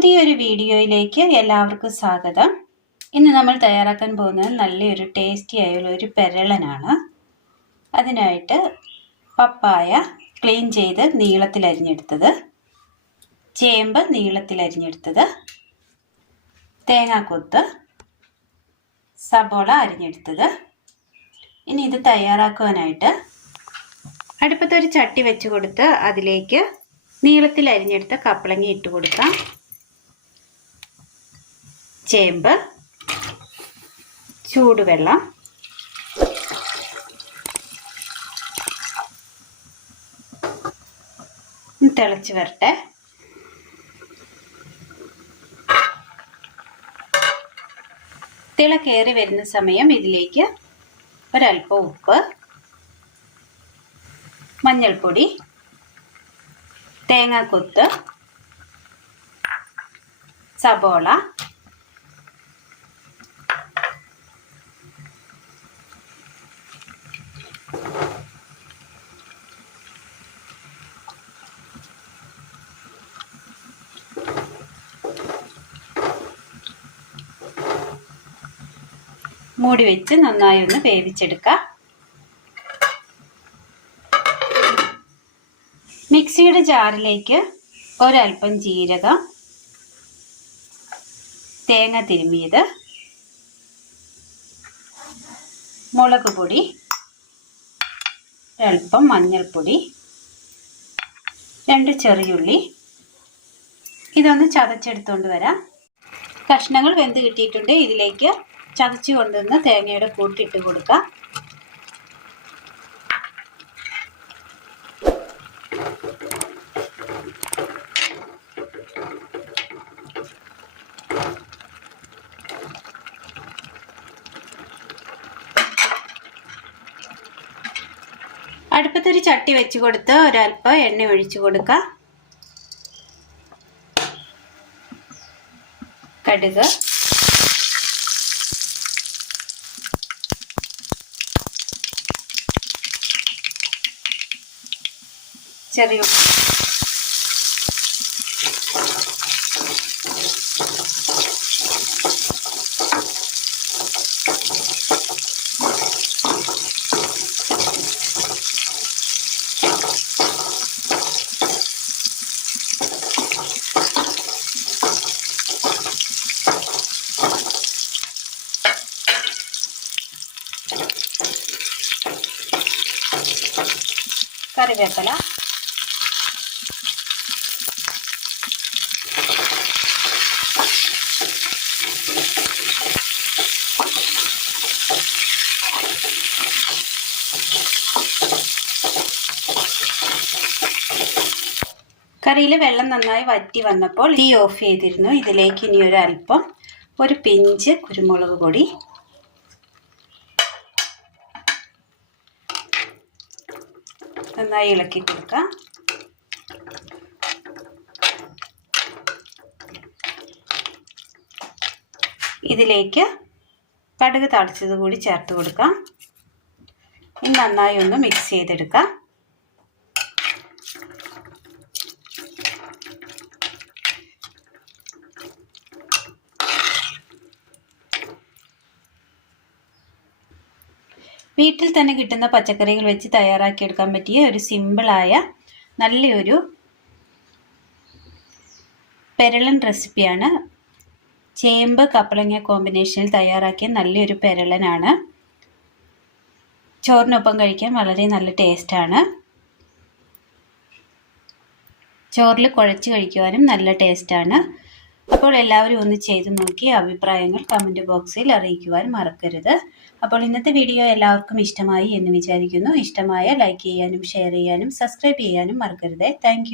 പുതിയൊരു വീഡിയോയിലേക്ക് എല്ലാവർക്കും സ്വാഗതം. ഇന്ന് നമ്മൾ തയ്യാറാക്കാൻ പോകുന്നത് നല്ലൊരു ടേസ്റ്റി ആയുള്ള ഒരു പെരളനാണ്. അതിനായിട്ട് പപ്പായ ക്ലീൻ ചെയ്ത് നീളത്തിൽ അരിഞ്ഞെടുത്തത്. ചേമ്പ് നീളത്തിൽ അരിഞ്ഞെടുത്തത്. തേങ്ങാക്കൊത്ത് സബോള അരിഞ്ഞെടുത്തത്. ഇനി ഇത് തയ്യാറാക്കുവാനായിട്ട് അടുപ്പത്തൊരു ചട്ടി വെച്ച് കൊടുത്ത് അതിലേക്ക് നീളത്തിൽ അരിഞ്ഞെടുത്ത കപ്പളങ്ങി ഇട്ട് കൊടുക്കാം. ചേമ്പ് ചൂടുവെള്ളം തിളച്ച് വരട്ടെ. തിള കയറി വരുന്ന സമയം ഇതിലേക്ക് ഒരല്പം ഉപ്പ് മഞ്ഞൾപ്പൊടി തേങ്ങാക്കൊത്ത് സബോള മൂടി വെച്ച് നന്നായി ഒന്ന് വേവിച്ചെടുക്കാം. മിക്സിയുടെ ജാറിലേക്ക് ഒരൽപ്പം ജീരകം തേങ്ങ തിരുമ്മിയത് മുളക് പൊടി ഒരൽപ്പം മഞ്ഞൾപ്പൊടി രണ്ട് ചെറിയുള്ളി ഇതൊന്ന് ചതച്ചെടുത്തുകൊണ്ട് വരാം. കഷ്ണങ്ങൾ വെന്ത് കിട്ടിയിട്ടുണ്ട്. ഇതിലേക്ക് ചതച്ച് കൊണ്ടുവന്ന് തേങ്ങയുടെ കൂട്ടിട്ട് കൊടുക്കാം. അടുപ്പത്തൊരു ചട്ടി വെച്ച് കൊടുത്ത് ഒരല്പം എണ്ണ ഒഴിച്ചു കൊടുക്കുക കടുക്. ചെറിയ കറിവേപ്പില കറിയിൽ വെള്ളം നന്നായി വറ്റി വന്നപ്പോൾ തീ ഓഫ് ചെയ്തിരുന്നു. ഇതിലേക്ക് ഇനി ഒരു അല്പം ഒരു പിഞ്ച് കുരുമുളക് പൊടി. നന്നായി ഇളക്കി കൊടുക്കാം. ഇതിലേക്ക് കടുക് തളിച്ചത് കൂടി ചേർത്ത് കൊടുക്കാം. ഇനി നന്നായി ഒന്ന് മിക്സ് ചെയ്തെടുക്കാം. വീട്ടിൽ തന്നെ കിട്ടുന്ന പച്ചക്കറികൾ വെച്ച് തയ്യാറാക്കിയെടുക്കാൻ പറ്റിയ ഒരു സിമ്പിളായ നല്ലൊരു പെരളൻ റെസിപ്പിയാണ് ചേമ്പ് കപ്പളങ്ങ കോമ്പിനേഷനിൽ തയ്യാറാക്കിയ നല്ലൊരു പെരളനാണ്. ചോറിനൊപ്പം കഴിക്കാൻ വളരെ നല്ല ടേസ്റ്റാണ് ചോറിൽ കുഴച്ച് കഴിക്കുവാനും നല്ല ടേസ്റ്റാണ് അപ്പോൾ എല്ലാവരും ഒന്ന് ചെയ്ത് നോക്കി അഭിപ്രായങ്ങൾ കമന്റ് ബോക്സിൽ അറിയിക്കുവാൻ മറക്കരുത്. അപ്പോൾ ഇന്നത്തെ വീഡിയോ എല്ലാവർക്കും ഇഷ്ടമായി എന്ന് വിചാരിക്കുന്നു. ഇഷ്ടമായ ലൈക്ക് ചെയ്യാനും ഷെയർ ചെയ്യാനും സബ്സ്ക്രൈബ് ചെയ്യാനും മറക്കരുത്. താങ്ക്